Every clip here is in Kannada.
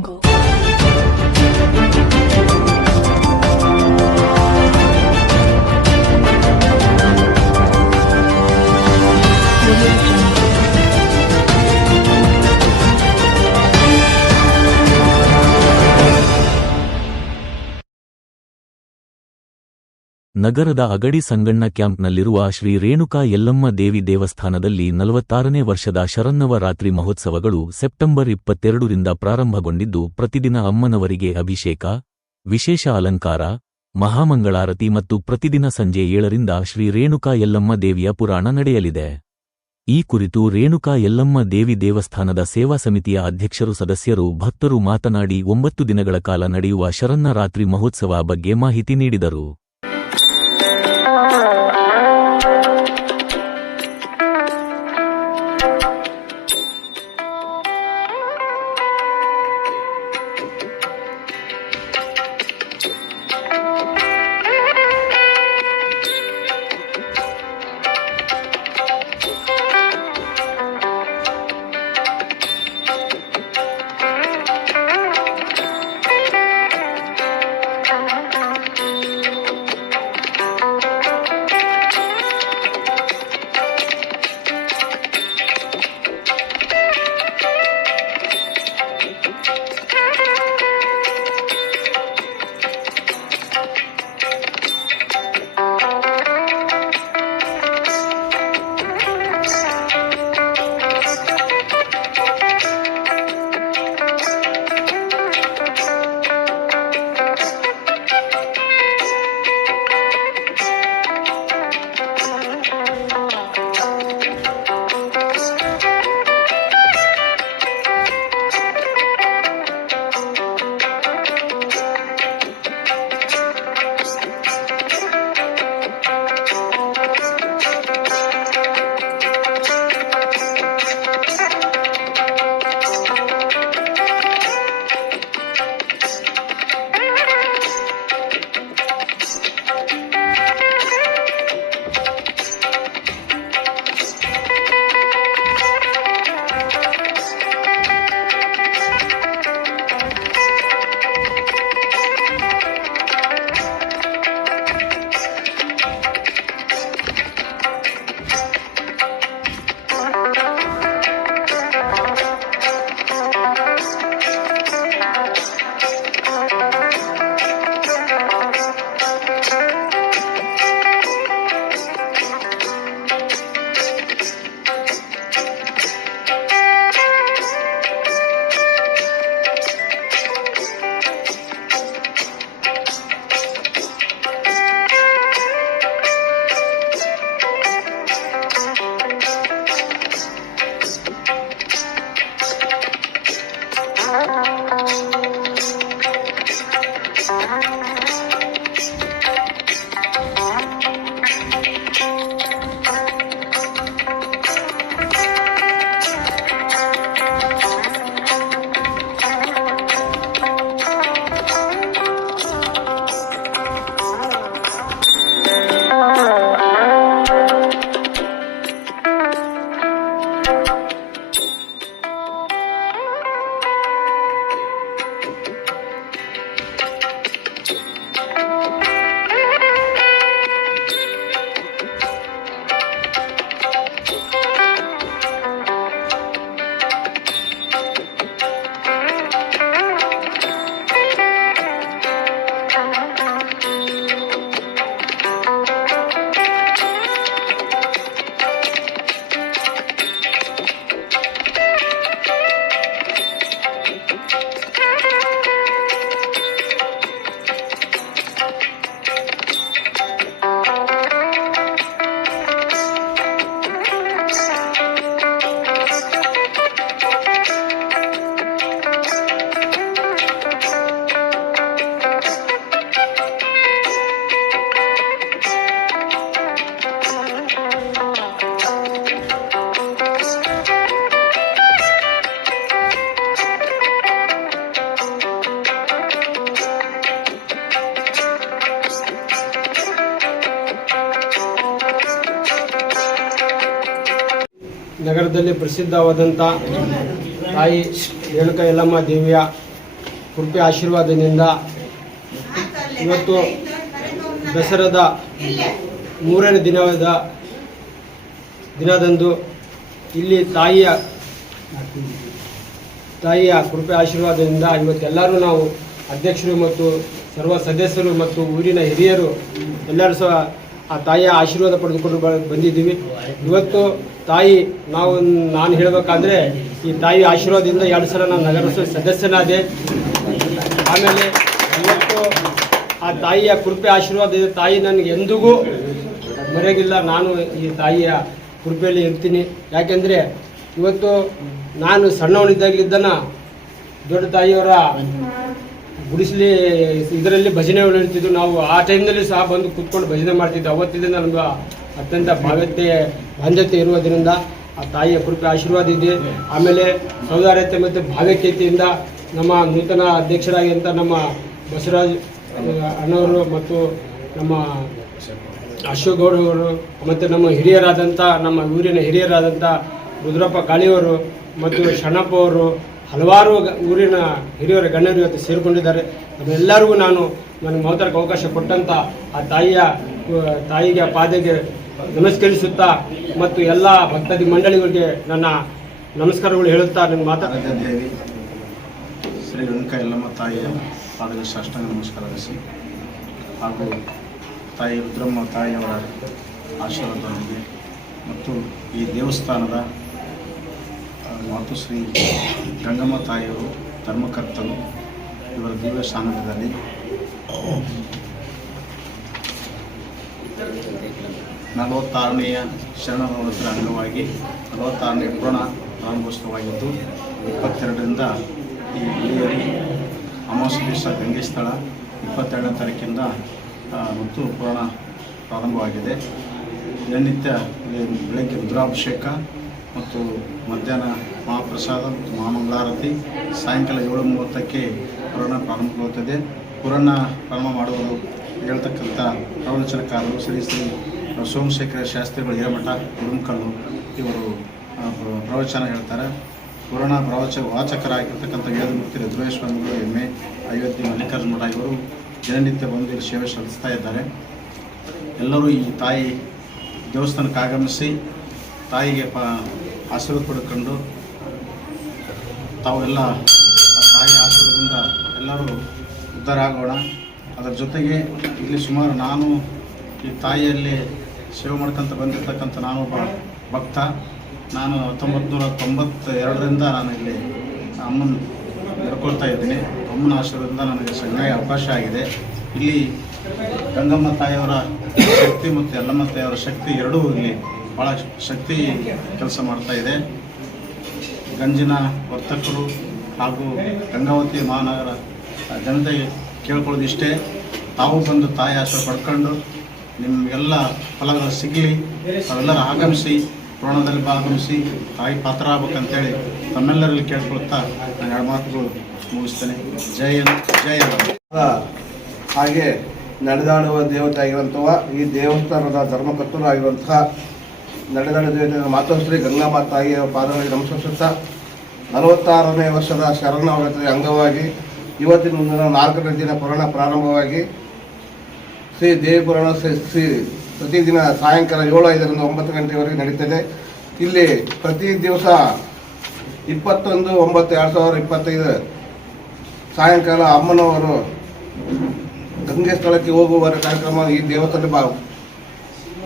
jungle. ನಗರದ ಅಗಡಿ ಸಂಗಣ್ಣ ಕ್ಯಾಂಪ್ನಲ್ಲಿರುವ ಶ್ರೀ ರೇಣುಕಾ ಯಲ್ಲಮ್ಮ ದೇವಿ ದೇವಸ್ಥಾನದಲ್ಲಿ ನಲವತ್ತಾರನೇ ವರ್ಷದ ಶರನ್ನವರಾತ್ರಿ ಮಹೋತ್ಸವಗಳು ಸೆಪ್ಟೆಂಬರ್ ಇಪ್ಪತ್ತೆರಡರಿಂದ ಪ್ರಾರಂಭಗೊಂಡಿದ್ದು, ಪ್ರತಿದಿನ ಅಮ್ಮನವರಿಗೆ ಅಭಿಷೇಕ, ವಿಶೇಷ ಅಲಂಕಾರ, ಮಹಾಮಂಗಳಾರತಿ ಮತ್ತು ಪ್ರತಿದಿನ ಸಂಜೆ ಏಳರಿಂದ ಶ್ರೀ ರೇಣುಕಾ ಯಲ್ಲಮ್ಮ ದೇವಿಯ ಪುರಾಣ ನಡೆಯಲಿದೆ. ಈ ಕುರಿತು ರೇಣುಕಾ ಯಲ್ಲಮ್ಮ ದೇವಿ ದೇವಸ್ಥಾನದ ಸೇವಾ ಸಮಿತಿಯ ಅಧ್ಯಕ್ಷರು ಸದಸ್ಯರು ಭಕ್ತರು ಮಾತನಾಡಿ, ಒಂಬತ್ತು ದಿನಗಳ ಕಾಲ ನಡೆಯುವ ಶರನ್ನರಾತ್ರಿ ಮಹೋತ್ಸವ ಬಗ್ಗೆ ಮಾಹಿತಿ ನೀಡಿದರು. ನಗರದಲ್ಲಿ ಪ್ರಸಿದ್ಧವಾದಂಥ ತಾಯಿ ರೇಣುಕ ಯಲ್ಲಮ್ಮ ದೇವಿಯ ಕೃಪೆ ಆಶೀರ್ವಾದದಿಂದ ಇವತ್ತು ದಸರಾದ ಮೂರನೇ ದಿನದ ದಿನದಂದು ಇಲ್ಲಿ ತಾಯಿಯ ತಾಯಿಯ ಕೃಪೆ ಆಶೀರ್ವಾದದಿಂದ ಇವತ್ತೆಲ್ಲರೂ ನಾವು ಅಧ್ಯಕ್ಷರು ಮತ್ತು ಸರ್ವ ಸದಸ್ಯರು ಮತ್ತು ಊರಿನ ಹಿರಿಯರು ಎಲ್ಲರೂ ಸಹ ಆ ತಾಯಿಯ ಆಶೀರ್ವಾದ ಪಡೆದುಕೊಂಡು ಬಂದಿದ್ದೀವಿ. ಇವತ್ತು ತಾಯಿ, ನಾವು ನಾನು ಹೇಳಬೇಕಾದ್ರೆ ಈ ತಾಯಿ ಆಶೀರ್ವಾದದಿಂದ ಎರಡು ಸಲ ನಾನು ನಗರಸಭೆ ಸದಸ್ಯನಾದೆ. ಆಮೇಲೆ ಇವತ್ತು ಆ ತಾಯಿಯ ಕೃಪೆ ಆಶೀರ್ವಾದ ತಾಯಿ ನನಗೆ ಎಂದಿಗೂ ಮರೆಗಿಲ್ಲ. ನಾನು ಈ ತಾಯಿಯ ಕೃಪೆಯಲ್ಲಿ ಇರ್ತೀನಿ. ಯಾಕೆಂದರೆ ಇವತ್ತು ನಾನು ಸಣ್ಣವನಿದ್ದಾಗಲಿದ್ದನ ದೊಡ್ಡ ತಾಯಿಯವರ ಗುಡಿಸಲಿ, ಇದರಲ್ಲಿ ಭಜನೆ ಹೇಳ್ತಿದ್ವು ನಾವು ಆ ಟೈಮ್ನಲ್ಲಿ ಸಹ ಬಂದು ಕೂತ್ಕೊಂಡು ಭಜನೆ ಮಾಡ್ತಿದ್ದೆ. ಅವತ್ತಿಂದ ನಮ್ಗೆ ಅತ್ಯಂತ ಭಾವ್ಯತೆ ಬಾಂಧ್ಯತೆ ಇರುವುದರಿಂದ ಆ ತಾಯಿಯ ಕೃಪೆ ಆಶೀರ್ವಾದ ಇದೆ. ಆಮೇಲೆ ಸೌದಾರ್ಯತೆ ಮತ್ತು ಭಾವ್ಯತೆಯಿಂದ ನಮ್ಮ ನೂತನ ಅಧ್ಯಕ್ಷರಾಗಿದ್ದಂಥ ನಮ್ಮ ಬಸವರಾಜ್ ಅಣ್ಣವರು ಮತ್ತು ನಮ್ಮ ಅಶೋಕ್ ಗೌಡವರು ಮತ್ತು ನಮ್ಮ ಹಿರಿಯರಾದಂಥ, ನಮ್ಮ ಊರಿನ ಹಿರಿಯರಾದಂಥ ರುದ್ರಪ್ಪ ಕಾಳಿಯವರು ಮತ್ತು ಶಣಪ್ಪ ಅವರು ಹಲವಾರು ಊರಿನ ಹಿರಿಯರ ಗಣ್ಯರು ಇವತ್ತು ಸೇರಿಕೊಂಡಿದ್ದಾರೆ. ಅದೆಲ್ಲರಿಗೂ ನಾನು ನನ್ನ ಮಾತಾಡಕ್ಕೆ ಅವಕಾಶ ಕೊಟ್ಟಂಥ ಆ ತಾಯಿಯ ತಾಯಿಗೆ ಪಾದೆಗೆ ನಮಸ್ಕರಿಸುತ್ತಾ ಮತ್ತು ಎಲ್ಲ ಭಕ್ತಾದಿ ಮಂಡಳಿಗಳಿಗೆ ನನ್ನ ನಮಸ್ಕಾರಗಳು ಹೇಳುತ್ತಾ ನನ್ನ ಮಾತಾ ಆರಾಧ್ಯ ಶ್ರೀ ಗಂಕ ಎಲ್ಲಮ್ಮ ತಾಯಿಯ ಪಾದಗಳ ಸಾಷ್ಟಾಂಗ ನಮಸ್ಕಾರ ಅರ್ಪಿಸಿ ಹಾಗೂ ತಾಯಿ ರುದ್ರಮ್ಮ ತಾಯಿಯವರ ಆಶೀರ್ವಾದದೊಂದಿಗೆ ಮತ್ತು ಈ ದೇವಸ್ಥಾನದ ಮಾತು ಶ್ರೀ ಗಂಗಮ್ಮ ತಾಯಿಯವರು, ಧರ್ಮಕರ್ತರು ಇವರ ದಿವ್ಯ ಸಾನ್ನಿಧ್ಯದಲ್ಲಿ ನಲವತ್ತಾರನೆಯ ಶರಣ ನವರಾತ್ರಿ ಅಂಗವಾಗಿ, ನಲವತ್ತಾರನೇ ಪುರಾಣ ಪ್ರಾರಂಭೋತ್ಸವವಾಗಿದ್ದು, ಇಪ್ಪತ್ತೆರಡರಿಂದ ಈ ಹುಲಿಯರಿ ಅಮಾವಾಸ್ಯ ದಿವಸ ಗಂಗೆ ಸ್ಥಳ, ಇಪ್ಪತ್ತೆರಡನೇ ತಾರೀಕಿಂದ ಮತ್ತು ಪುರಾಣ ಪ್ರಾರಂಭವಾಗಿದೆ. ದಿನನಿತ್ಯ ಬೆಳಗ್ಗೆ ರುದ್ರಾಭಿಷೇಕ ಮತ್ತು ಮಧ್ಯಾಹ್ನ ಮಹಾಪ್ರಸಾದ ಮತ್ತು ಮಹಾಮಂಗಳಾರತಿ, ಸಾಯಂಕಾಲ ಏಳು ಮೂವತ್ತಕ್ಕೆ ಪುರಾಣ ಪ್ರಾರಂಭವಾಗುತ್ತದೆ. ಪುರಾಣ ಪ್ರಾರಂಭ ಮಾಡುವುದು ಹೇಳ್ತಕ್ಕಂಥ ಪ್ರವಚನಕಾರರು ಶ್ರೀ ಶ್ರೀ ಸೋಮಶೇಖರ ಶಾಸ್ತ್ರಿಗಳು ಹಿರೇಮಠ ಗುರುಮಕಲ್ಲು ಇವರು ಪ್ರವಚನ ಹೇಳ್ತಾರೆ. ಪುರಾಣ ಪ್ರವಚ, ವಾಚಕರಾಗಿರ್ತಕ್ಕಂಥ ವೇದಮೂರ್ತಿ ರುದ್ರೇಶ್ವರಗಳು ಎಂ ಎ. ಅಯೋಧ್ಯೆ ಮಲ್ಲಿಕಾರ್ಜುನ ಮಠ ಇವರು ದಿನನಿತ್ಯ ಬಂದು ಇಲ್ಲಿ ಸೇವೆ ಸಲ್ಲಿಸ್ತಾ ಇದ್ದಾರೆ. ಎಲ್ಲರೂ ಈ ತಾಯಿ ದೇವಸ್ಥಾನಕ್ಕೆ ಆಗಮಿಸಿ ತಾಯಿಗೆ ಪ, ಆಶೀರ್ವಾದ ಪಡ್ಕೊಂಡು ತಾವೆಲ್ಲ ತಾಯಿ ಆಶೀರ್ವಾದದಿಂದ ಎಲ್ಲರೂ ಉದ್ಧಾರ ಆಗೋಣ. ಅದರ ಜೊತೆಗೆ ಇಲ್ಲಿ ಸುಮಾರು ನಾನು ಈ ತಾಯಿಯಲ್ಲಿ ಸೇವೆ ಮಾಡ್ಕೊಂತ ಬಂದಿರ್ತಕ್ಕಂಥ ನಾನು ಒಬ್ಬ ಭಕ್ತ. ನಾನು ಹತ್ತೊಂಬತ್ತು ನೂರ ತೊಂಬತ್ತ ಎರಡರಿಂದ ನಾನು ಇಲ್ಲಿ ಅಮ್ಮನ ನಡ್ಕೊಳ್ತಾ ಇದ್ದೀನಿ. ಅಮ್ಮನ ಆಶೀರ್ವಾದದಿಂದ ನನಗೆ ಚೆನ್ನಾಗಿ ಅವಕಾಶ ಆಗಿದೆ. ಇಲ್ಲಿ ಗಂಗಮ್ಮ ತಾಯಿಯವರ ಶಕ್ತಿ ಮತ್ತು ಯಲ್ಲಮ್ಮ ತಾಯಿಯವರ ಶಕ್ತಿ ಎರಡೂ ಇಲ್ಲಿ ಭಾಳ ಶಕ್ತಿ ಕೆಲಸ ಮಾಡ್ತಾ ಇದೆ. ಗಂಜಿನ ವರ್ತಕರು ಹಾಗೂ ಗಂಗಾವತಿ ಮಹಾನಗರ ಜನತೆಗೆ ಕೇಳ್ಕೊಳ್ಳೋದು ಇಷ್ಟೇ ತಾವು ಬಂದು ತಾಯಿ ಆಶ್ರಯ ಪಡ್ಕೊಂಡು ನಿಮಗೆಲ್ಲ ಫಲಗಳು ಸಿಗಲಿ, ತಾವೆಲ್ಲರೂ ಆಗಮಿಸಿ, ಪುರಾಣದಲ್ಲಿ ಭಾಗವಹಿಸಿ, ತಾಯಿ ಪಾತ್ರ ಆಗ್ಬೇಕಂತೇಳಿ ತಮ್ಮೆಲ್ಲರಲ್ಲಿ ಕೇಳ್ಕೊಳ್ತಾ ನಾನು ಎರಡು ಮಾತುಗಳು ಮುಗಿಸ್ತೇನೆ. ಜಯ ಜಯ ಹಾಗೆ ನಡೆದಾಡುವ ದೇವತೆ ಆಗಿರುವಂತಹ ಈ ದೇವಸ್ಥಾನದ ಧರ್ಮಕರ್ತರು ಆಗಿರುವಂತಹ ನಡೆದಾಡುವ ದೇವತೆ ಮಾತೋಶ್ರೀ ಗಂಗಮ್ಮ ತಾಯಿಯ ಪಾದಗಳಿಗೆ ನಮಸ್ಕರಿಸುತ್ತಾ, ನಲವತ್ತಾರನೇ ವರ್ಷದ ಶರಣ ಅಂಗವಾಗಿ, ಇವತ್ತಿನ ನಾಲ್ಕನೇ ದಿನ ಪುರಾಣ ಪ್ರಾರಂಭವಾಗಿ ಶ್ರೀ ದೇವಪುರಾಣ ಶ್ರೀ ಪ್ರತಿದಿನ ಸಾಯಂಕಾಲ ಏಳು ಐದರಿಂದ ಒಂಬತ್ತು ಗಂಟೆವರೆಗೆ ನಡೀತದೆ. ಇಲ್ಲಿ ಪ್ರತಿ ದಿವಸ ಇಪ್ಪತ್ತೊಂದು, ಒಂಬತ್ತು, ಎರಡು ಸಾವಿರದ ಇಪ್ಪತ್ತೈದು ಸಾಯಂಕಾಲ ಅಮ್ಮನವರು ಗಂಗೆ ಸ್ಥಳಕ್ಕೆ ಹೋಗುವ ಕಾರ್ಯಕ್ರಮ ಈ ದೇವಸ್ಥಾನ ಬಾ,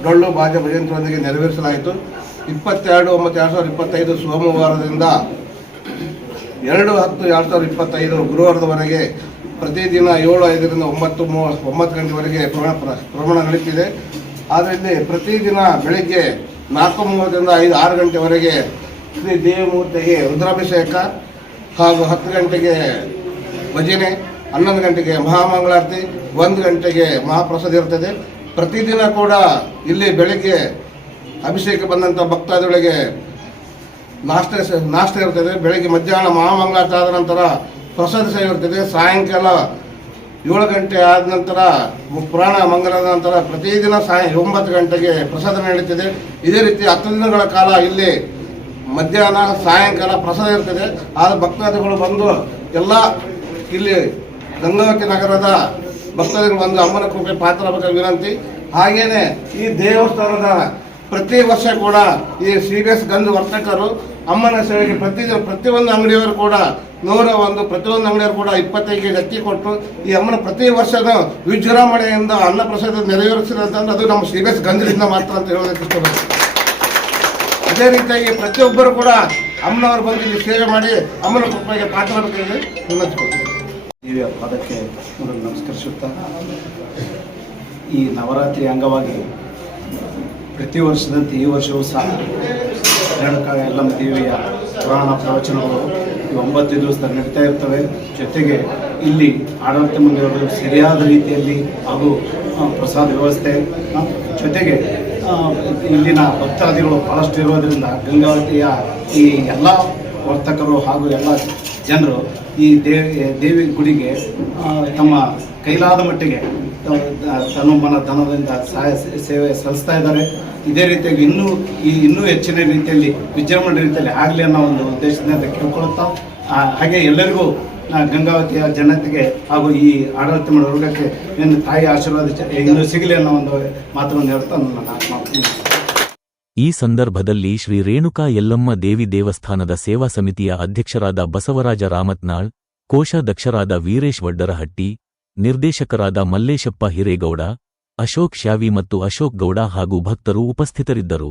ಡೊಳ್ಳು ಬಾಜ ಭಜಂತರೊಂದಿಗೆ ನೆರವೇರಿಸಲಾಯಿತು. ಇಪ್ಪತ್ತೆರಡು, ಒಂಬತ್ತು, ಎರಡು ಸಾವಿರದ ಇಪ್ಪತ್ತೈದು ಸೋಮವಾರದಿಂದ ಎರಡು ಹತ್ತು, ಎರಡು ಸಾವಿರದ ಇಪ್ಪತ್ತೈದು ಗುರುವಾರದವರೆಗೆ ಪ್ರತಿದಿನ ಏಳು, ಐದರಿಂದ ಒಂಬತ್ತು, ಮೂ, ಒಂಬತ್ತು ಗಂಟೆವರೆಗೆ ಪ್ರಮಾಣ ಪ್ರ- ಪ್ರಮಾಣ ನಡೀತಿದೆ. ಆದ್ದರಿಂದ ಪ್ರತಿದಿನ ಬೆಳಗ್ಗೆ ನಾಲ್ಕು, ಮೂವತ್ತರಿಂದ ಐದು, ಆರು ಗಂಟೆವರೆಗೆ ಶ್ರೀ ದೇವಮೂರ್ತಿಗೆ ರುದ್ರಾಭಿಷೇಕ ಹಾಗೂ ಹತ್ತು ಗಂಟೆಗೆ ಭಜನೆ, ಹನ್ನೊಂದು ಗಂಟೆಗೆ ಮಹಾಮಂಗಳಾರತಿ, ಒಂದು ಗಂಟೆಗೆ ಮಹಾಪ್ರಸಾದ ಇರ್ತದೆ. ಪ್ರತಿದಿನ ಕೂಡ ಇಲ್ಲಿ ಬೆಳಗ್ಗೆ ಅಭಿಷೇಕ ಬಂದಂಥ ಭಕ್ತಾದಿಗಳಿಗೆ ನಾಷ್ಟ ನಾಷ್ಟ ಇರ್ತದೆ. ಬೆಳಗ್ಗೆ ಮಧ್ಯಾಹ್ನ ಮಹಾಮಂಗಳಾರತಿ ಆದ ನಂತರ ಪ್ರಸಾದ ಸೇವೆ ಇರ್ತದೆ ಸಾಯಂಕಾಲ ಏಳು ಗಂಟೆ ಆದ ನಂತರ ಪುರಾಣ ಮಂಗಲದ ನಂತರ ಪ್ರತಿದಿನ ಸಾಯ ಒಂಬತ್ತು ಗಂಟೆಗೆ ಪ್ರಸಾದ ನಡೀತದೆ. ಇದೇ ರೀತಿ ಹತ್ತು ದಿನಗಳ ಕಾಲ ಇಲ್ಲಿ ಮಧ್ಯಾಹ್ನ, ಸಾಯಂಕಾಲ ಪ್ರಸಾದ ಇರ್ತದೆ. ಆದ ಭಕ್ತಾದಿಗಳು ಬಂದು ಎಲ್ಲ ಇಲ್ಲಿ ಗಂಗಾವತಿ ನಗರದ ಭಕ್ತಾದಿಗಳು ಬಂದು ಅಮ್ಮನ ಕೃಪೆ ಪಾತ್ರರಾಗಬೇಕಾದ ವಿನಂತಿ. ಹಾಗೇನೆ ಈ ದೇವಸ್ಥಾನದ ಪ್ರತಿ ವರ್ಷ ಕೂಡ ಈ ಸಿ ಬಿ ಎಸ್ ವರ್ತಕರು ಅಮ್ಮನ ಸೇವೆಗೆ ಪ್ರತಿ ಪ್ರತಿಯೊಂದು ಅಂಗಡಿಯವರು ಕೂಡ ನೂರ ಒಂದು, ಪ್ರತಿಯೊಂದು ಅಂಗಡಿಯವರು ಕೂಡ ಇಪ್ಪತ್ತೈದು ಕೆಜಿ ಅಕ್ಕಿ ಕೊಟ್ಟು ಈ ಅಮ್ಮನ ಪ್ರತಿ ವರ್ಷದ ವಿಜೃಂಭಣೆಯಿಂದ ಅನ್ನ ಪ್ರಸಾದ ನೆರವೇರಿಸಿದಂತಂದ್ರೆ ಅದು ನಮ್ಮ ಸಿ ಬಿ ಎಸ್ ಗಂಧದಿಂದ ಮಾತ್ರ ಅಂತ ಹೇಳೋದಕ್ಕೆ ಇಷ್ಟಪಡ್ತೀನಿ. ಅದೇ ರೀತಿಯಾಗಿ ಪ್ರತಿಯೊಬ್ಬರು ಕೂಡ ಅಮ್ಮನವರು ಬಂದು ಇಲ್ಲಿ ಸೇವೆ ಮಾಡಿ ಅಮ್ಮನ ಕೃಪೆಗೆ ಪಾತ್ರರಾಗಬೇಕಾಗಿ ವಿನಂತಿಸ್ಕೊಳ್ತೀನಿ ದೇವಿಯ ಪಾದಕ್ಕೆ ನಮಸ್ಕರಿಸುತ್ತಾ ಈ ನವರಾತ್ರಿ ಅಂಗವಾಗಿ ಪ್ರತಿ ವರ್ಷದಂತೆ ಈ ವರ್ಷವೂ ಸಹ ಕರ್ನಾಟಕ ಎಲ್ಲ ದೇವಿಯ ಪುರಾಣ ಪ್ರವಚನಗಳು ಒಂಬತ್ತು ದಿವಸ ನಡೀತಾ ಇರ್ತವೆ. ಜೊತೆಗೆ ಇಲ್ಲಿ ಆಡಳಿತ ಮಂಡಳಿಗಳು ಸರಿಯಾದ ರೀತಿಯಲ್ಲಿ ಹಾಗೂ ಪ್ರಸಾದ ವ್ಯವಸ್ಥೆ ಜೊತೆಗೆ ಇಲ್ಲಿನ ಭಕ್ತಾದಿಗಳು ಭಾಳಷ್ಟು ಇರೋದರಿಂದ ಗಂಗಾವತಿಯ ಈ ಎಲ್ಲ ವರ್ತಕರು ಹಾಗೂ ಎಲ್ಲ ಜನರು ಈ ದೇವಿ ದೇವಿ ಗುಡಿಗೆ ತಮ್ಮ ಕೈಲಾದ ಮಟ್ಟಿಗೆ ತ- ತನು ಧನದಿಂದ ಸಹಾಯ ಸೇವೆ ಸಲ್ಲಿಸ್ತಾ ಇದ್ದಾರೆ. ಇದೇ ರೀತಿಯಾಗಿ ಇನ್ನೂ ಈ ಇನ್ನೂ ಹೆಚ್ಚಿನ ರೀತಿಯಲ್ಲಿ, ವಿಜೃಂಭಣೆ ರೀತಿಯಲ್ಲಿ ಆಗಲಿ ಅನ್ನೋ ಒಂದು ಉದ್ದೇಶದಿಂದ ಕೇಳ್ಕೊಳ್ತಾ ಹಾಗೆ ಎಲ್ಲರಿಗೂ ಗಂಗಾವತಿಯ ಜನತೆಗೆ ಹಾಗೂ ಈ ಆಡಳಿತ ಮಾಡೋ ವರ್ಗಕ್ಕೆ ಏನು ತಾಯಿ ಆಶೀರ್ವಾದ ಇನ್ನೂ ಸಿಗಲಿ ಅನ್ನೋ ಒಂದು ಮಾತನ್ನು ಹೇಳ್ತಾ ನನ್ನ ಮಾತು ಈ ಸಂದರ್ಭದಲ್ಲಿ ಶ್ರೀ ರೇಣುಕಾ ಯಲ್ಲಮ್ಮ ದೇವಿ ದೇವಸ್ಥಾನದ ಸೇವಾ ಸಮಿತಿಯ ಅಧ್ಯಕ್ಷರಾದ ಬಸವರಾಜ ರಾಮತ್ನಾಳ್, ಕೋಶಾಧ್ಯಕ್ಷರಾದ ವೀರೇಶ್ ವಡ್ಡರಹಟ್ಟಿ ನಿರ್ದೇಶಕರಾದ ಮಲ್ಲೇಶಪ್ಪ ಹಿರೇಗೌಡ ಅಶೋಕ್ ಶಾವಿ ಮತ್ತು ಅಶೋಕ್ ಗೌಡ ಹಾಗೂ ಭಕ್ತರು ಉಪಸ್ಥಿತರಿದ್ದರು.